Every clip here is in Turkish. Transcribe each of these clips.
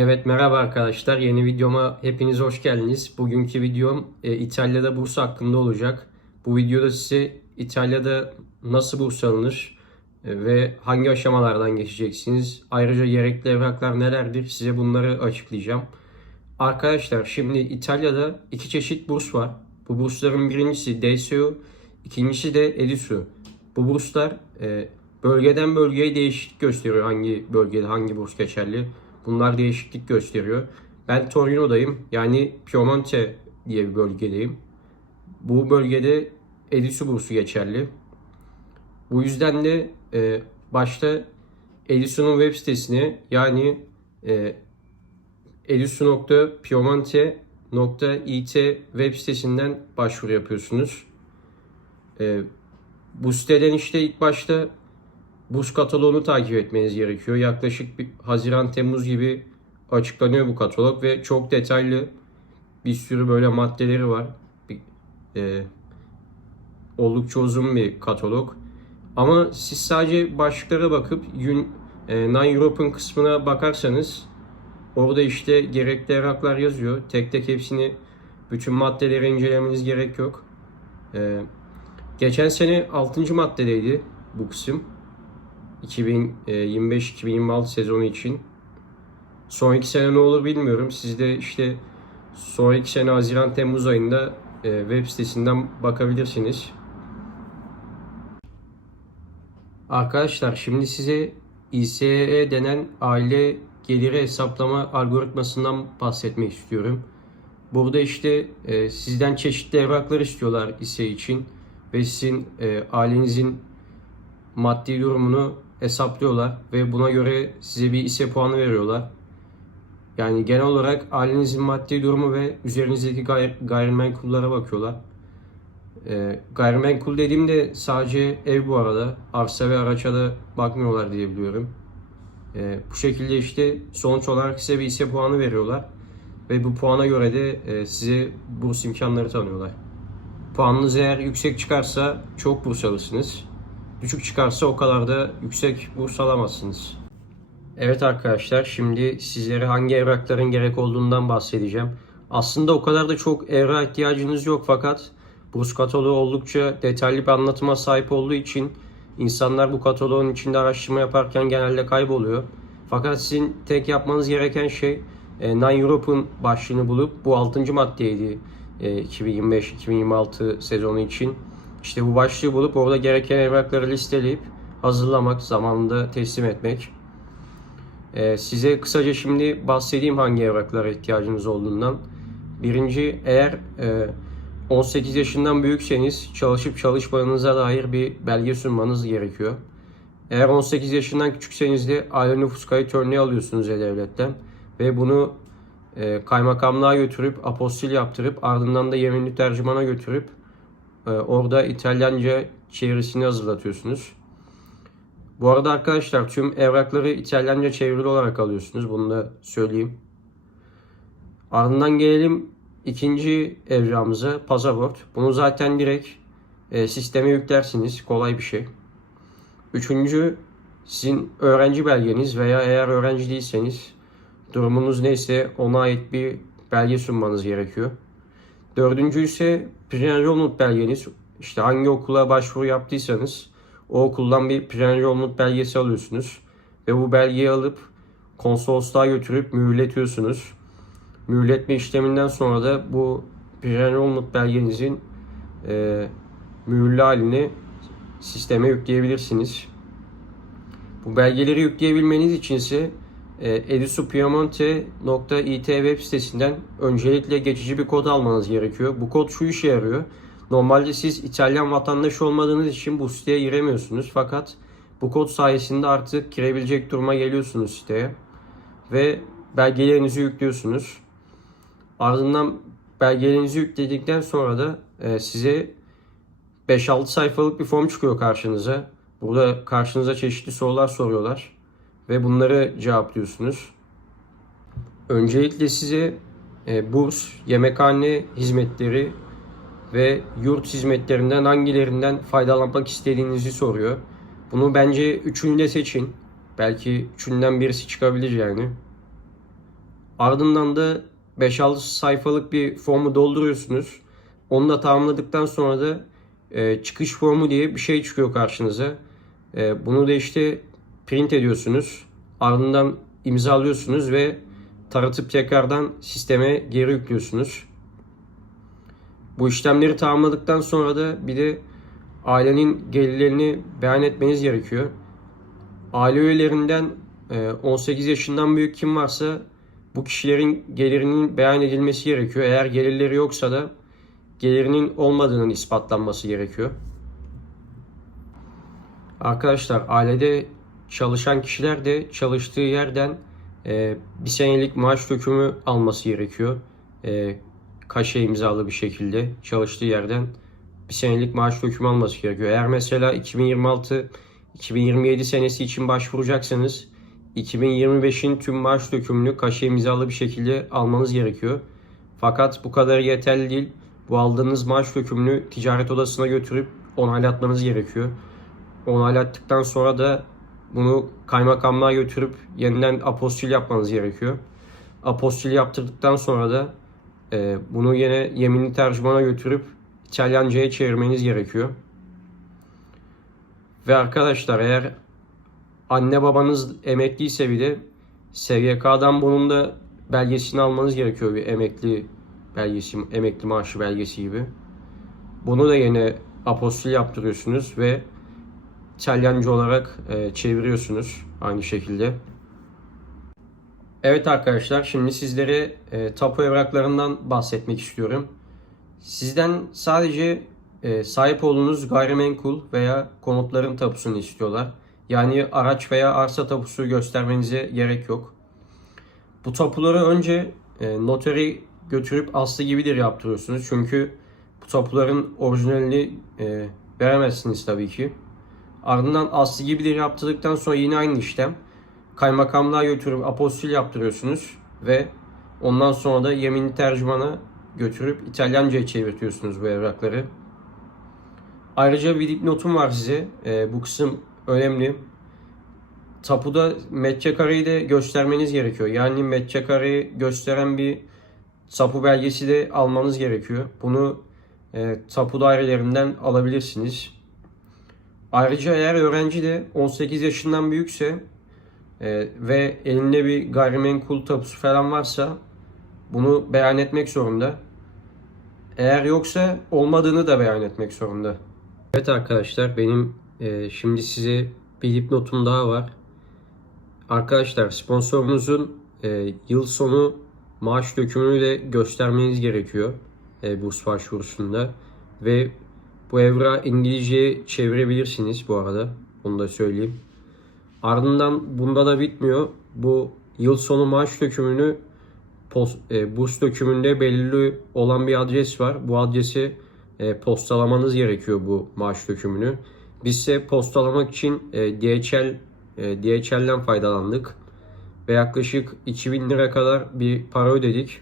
Evet, merhaba arkadaşlar. Yeni videoma hepiniz hoş geldiniz. Bugünkü videom İtalya'da burs hakkında olacak. Bu videoda size İtalya'da nasıl burs alınır ve hangi aşamalardan geçeceksiniz. Ayrıca gerekli evraklar nelerdir size bunları açıklayacağım. Arkadaşlar şimdi İtalya'da iki çeşit burs var. Bu bursların birincisi DSU, ikincisi de EDUSU. Bu burslar bölgeden bölgeye değişiklik gösteriyor. Hangi bölgede hangi burs geçerli? Bunlar değişiklik gösteriyor. Ben Torino'dayım. Yani Piemonte diye bir bölgedeyim. Bu bölgede EDUSU bursu geçerli. Bu yüzden de başta EDUSU'nun web sitesine yani edusu.piemonte.it web sitesinden başvuru yapıyorsunuz. Bu siteden işte ilk başta burs kataloğunu takip etmeniz gerekiyor. Yaklaşık bir Haziran-Temmuz gibi açıklanıyor bu katalog ve çok detaylı bir sürü böyle maddeleri var. E, Oldukça uzun bir katalog. Ama siz sadece başlıklara bakıp Non-European kısmına bakarsanız orada işte gerekli evraklar yazıyor. Tek tek hepsini, bütün maddeleri incelemeniz gerek yok. Geçen sene 6. maddedeydi bu kısım. 2025-2026 sezonu için. Sonraki sene ne olur bilmiyorum. Siz de işte sonraki sene Haziran-Temmuz ayında web sitesinden bakabilirsiniz. Arkadaşlar şimdi size İSEE denen aile geliri hesaplama algoritmasından bahsetmek istiyorum. Burada işte sizden çeşitli evraklar istiyorlar İSEE için ve sizin ailenizin maddi durumunu hesaplıyorlar ve buna göre size bir İSEE puanı veriyorlar. Yani genel olarak ailenizin maddi durumu ve üzerinizdeki gayrimenkullere bakıyorlar. Gayrimenkul dediğimde sadece ev bu arada. Arsa ve araça da bakmıyorlar diye biliyorum. Bu şekilde işte sonuç olarak size bir hisse puanı veriyorlar. Ve bu puana göre de size burs imkanları tanıyorlar. Puanınız eğer yüksek çıkarsa çok burs alırsınız. Düşük çıkarsa o kadar da yüksek burs alamazsınız. Evet arkadaşlar, şimdi sizlere hangi evrakların gerek olduğundan bahsedeceğim. Aslında o kadar da çok evrağa ihtiyacınız yok fakat burs kataloğu oldukça detaylı bir anlatıma sahip olduğu için insanlar bu kataloğun içinde araştırma yaparken genelde kayboluyor. Fakat sizin tek yapmanız gereken şey Non-European başlığını bulup bu 6. maddeydi 2025-2026 sezonu için. İşte bu başlığı bulup orada gereken evrakları listeleyip hazırlamak, zamanında teslim etmek. Size kısaca şimdi bahsedeyim hangi evraklara ihtiyacınız olduğundan. Birinci, eğer 18 yaşından büyükseniz çalışıp çalışmadığınıza dair bir belge sunmanız gerekiyor. Eğer 18 yaşından küçükseniz de aile nüfus kayıt örneği alıyorsunuz E-Devlet'ten ve bunu kaymakamlığa götürüp apostil yaptırıp ardından da yeminli tercümana götürüp orada İtalyanca çevirisini hazırlatıyorsunuz. Bu arada arkadaşlar tüm evrakları İtalyanca çevrili olarak alıyorsunuz. Bunu da söyleyeyim. Ardından gelelim ikinci evrağımıza, pasaport. Bunu zaten direkt sisteme yüklersiniz. Kolay bir şey. Üçüncü, sizin öğrenci belgeniz veya eğer öğrenci değilseniz durumunuz neyse ona ait bir belge sunmanız gerekiyor. Dördüncü ise pre-enrollment belgeniz. İşte hangi okula başvuru yaptıysanız o okuldan bir pre-enrollment belgesi alıyorsunuz. Ve bu belgeyi alıp konsolosluğa götürüp mühürletiyorsunuz. Mühürletme işleminden sonra da bu pre-enrollment belgenizin mühürlü halini sisteme yükleyebilirsiniz. Bu belgeleri yükleyebilmeniz için ise edusu.piemonte.it web sitesinden öncelikle geçici bir kod almanız gerekiyor. Bu kod şu işe yarıyor. Normalde siz İtalyan vatandaşı olmadığınız için bu siteye giremiyorsunuz. Fakat bu kod sayesinde artık girebilecek duruma geliyorsunuz siteye. Ve belgelerinizi yüklüyorsunuz. Ardından belgelerinizi yükledikten sonra da size 5-6 sayfalık bir form çıkıyor karşınıza. Burada karşınıza çeşitli sorular soruyorlar. Ve bunları cevaplıyorsunuz. Öncelikle size burs, yemekhane hizmetleri ve yurt hizmetlerinden hangilerinden faydalanmak istediğinizi soruyor. Bunu bence üçünü de seçin. Belki üçünden birisi çıkabilir yani. Ardından da 5-6 sayfalık bir formu dolduruyorsunuz. Onu da tamamladıktan sonra da çıkış formu diye bir şey çıkıyor karşınıza. Bunu da işte print ediyorsunuz. Ardından imzalıyorsunuz ve taratıp tekrardan sisteme geri yüklüyorsunuz. Bu işlemleri tamamladıktan sonra da bir de ailenin gelirlerini beyan etmeniz gerekiyor. Aile üyelerinden 18 yaşından büyük kim varsa bu kişilerin gelirinin beyan edilmesi gerekiyor. Eğer gelirleri yoksa da gelirinin olmadığının ispatlanması gerekiyor. Arkadaşlar, ailede çalışan kişiler de çalıştığı yerden bir senelik maaş dökümü alması gerekiyor. Kaşe imzalı bir şekilde çalıştığı yerden bir senelik maaş dökümü alması gerekiyor. Eğer mesela 2026-2027 senesi için başvuracaksanız 2025'in tüm maaş dökümünü kaşe imzalı bir şekilde almanız gerekiyor. Fakat bu kadar yeterli değil. Bu aldığınız maaş dökümünü ticaret odasına götürüp onaylatmanız gerekiyor. Onaylattıktan sonra da bunu kaymakamlığa götürüp yeniden apostil yapmanız gerekiyor. Apostil yaptırdıktan sonra da bunu yine yeminli tercümana götürüp İtalyanca'ya çevirmeniz gerekiyor. Ve arkadaşlar, eğer anne babanız emekliyse bir de SGK'dan bunun da belgesini almanız gerekiyor. Bir emekli belgesi, emekli maaşı belgesi gibi. Bunu da yine apostil yaptırıyorsunuz ve İtalyanca olarak çeviriyorsunuz aynı şekilde. Evet arkadaşlar, şimdi sizlere tapu evraklarından bahsetmek istiyorum. Sizden sadece sahip olduğunuz gayrimenkul veya konutların tapusunu istiyorlar. Yani araç veya arsa tapusu göstermenize gerek yok. Bu tapuları önce notere götürüp aslı gibidir yaptırıyorsunuz. Çünkü bu tapuların orijinalini veremezsiniz tabii ki. Ardından aslı gibidir yaptırdıktan sonra yine aynı işlem. Kaymakamlığa götürüp apostil yaptırıyorsunuz ve ondan sonra da yeminli tercümana götürüp İtalyanca'ya çevirtiyorsunuz bu evrakları. Ayrıca bir dipnotum var size. Bu kısım önemli. Tapuda metrekareyi de göstermeniz gerekiyor. Yani metrekareyi gösteren bir tapu belgesi de almanız gerekiyor. Bunu tapu dairelerinden alabilirsiniz. Ayrıca eğer öğrenci de 18 yaşından büyükse ve elinde bir gayrimenkul tapusu falan varsa bunu beyan etmek zorunda. Eğer yoksa olmadığını da beyan etmek zorunda. Evet arkadaşlar, benim şimdi size bir dipnotum daha var. Arkadaşlar, sponsorunuzun yıl sonu maaş dökümünü de göstermeniz gerekiyor burs başvurusunda. Ve bu evrağı İngilizceye çevirebilirsiniz bu arada. Onu da söyleyeyim. Ardından bunda da bitmiyor. Bu yıl sonu maaş dökümünü burs dökümünde belirli olan bir adres var. Bu adresi postalamanız gerekiyor bu maaş dökümünü. Biz ise postalamak için DHL'den faydalandık. Ve yaklaşık 2000 lira kadar bir para ödedik.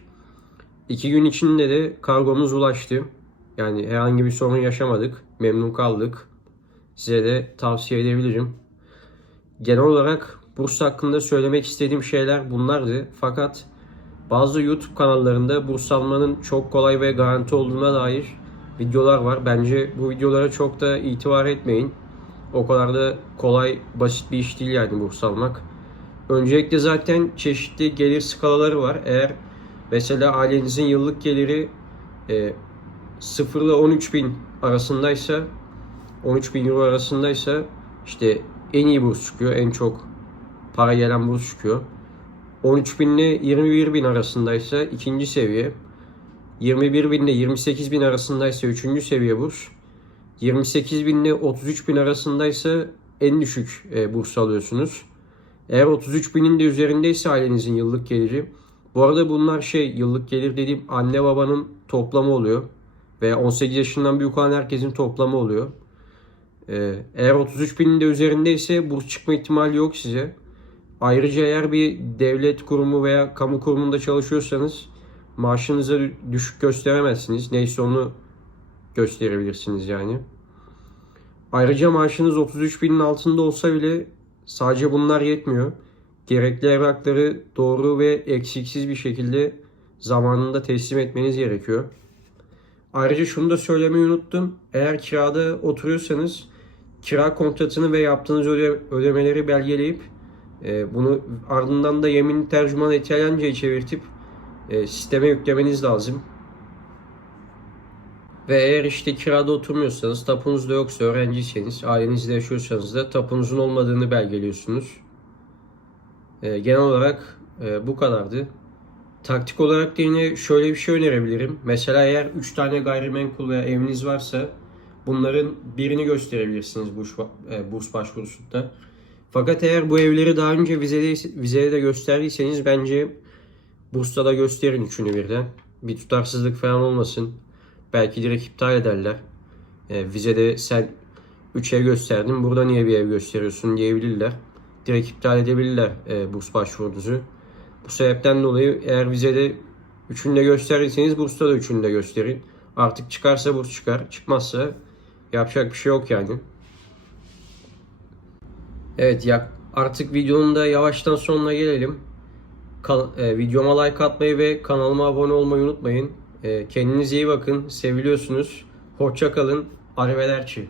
2 gün içinde de kargomuz ulaştı. Yani herhangi bir sorun yaşamadık. Memnun kaldık. Size de tavsiye edebilirim. Genel olarak burs hakkında söylemek istediğim şeyler bunlardı. Fakat bazı YouTube kanallarında burs almanın çok kolay ve garanti olduğuna dair videolar var. Bence bu videolara çok da itibar etmeyin. O kadar da kolay, basit bir iş değil yani burs almak. Öncelikle zaten çeşitli gelir skalaları var. Eğer mesela ailenizin yıllık geliri 0 ile 13 bin arasındaysa, 13 bin euro arasındaysa işte en iyi burs çıkıyor. En çok para gelen burs çıkıyor. 13 bin ile 21 bin arasındaysa ikinci seviye. 21 bin ile 28 bin arasındaysa üçüncü seviye burs. 28 bin ile 33 bin arasındaysa en düşük burs alıyorsunuz. Eğer 33 binin de üzerindeyse ailenizin yıllık geliri. Bu arada bunlar yıllık gelir dediğim anne babanın toplamı oluyor. Veya 18 yaşından büyük olan herkesin toplamı oluyor. Eğer 33 binin de üzerindeyse burs çıkma ihtimali yok size. Ayrıca eğer bir devlet kurumu veya kamu kurumunda çalışıyorsanız maaşınızı düşük gösteremezsiniz. Neyse onu gösterebilirsiniz yani. Ayrıca maaşınız 33 binin altında olsa bile sadece bunlar yetmiyor. gerekli evrakları doğru ve eksiksiz bir şekilde zamanında teslim etmeniz gerekiyor. Ayrıca şunu da söylemeyi unuttum. Eğer kirada oturuyorsanız kira kontratını ve yaptığınız ödemeleri belgeleyip bunu ardından da yeminli tercümanı İtalyanca'ya çevirtip sisteme yüklemeniz lazım. Ve eğer işte kirada oturmuyorsanız, tapunuz da yoksa, öğrenciyseniz, ailenizle yaşıyorsanız da tapunuzun olmadığını belgeliyorsunuz. Genel olarak bu kadardı. Taktik olarak da yine şöyle bir şey önerebilirim. Mesela eğer 3 tane gayrimenkul veya eviniz varsa bunların birini gösterebilirsiniz burs başvurusunda. Fakat eğer bu evleri daha önce vizede de gösterdiyseniz bence bursta da gösterin üçünü birden. Bir tutarsızlık falan olmasın. Belki direkt iptal ederler. Vizede sen 3 ev gösterdin, burada niye bir ev gösteriyorsun diyebilirler. Direkt iptal edebilirler burs başvurunuzu. Bu sebepten dolayı eğer vizede üçünü de gösterirseniz bursta da üçünü de gösterin. Artık çıkarsa burs çıkar, çıkmazsa yapacak bir şey yok yani. Evet, artık videonun da yavaştan sonuna gelelim. Videoma like atmayı ve kanalıma abone olmayı unutmayın. Kendinize iyi bakın, seviliyorsunuz. Hoşça kalın, arrivederci.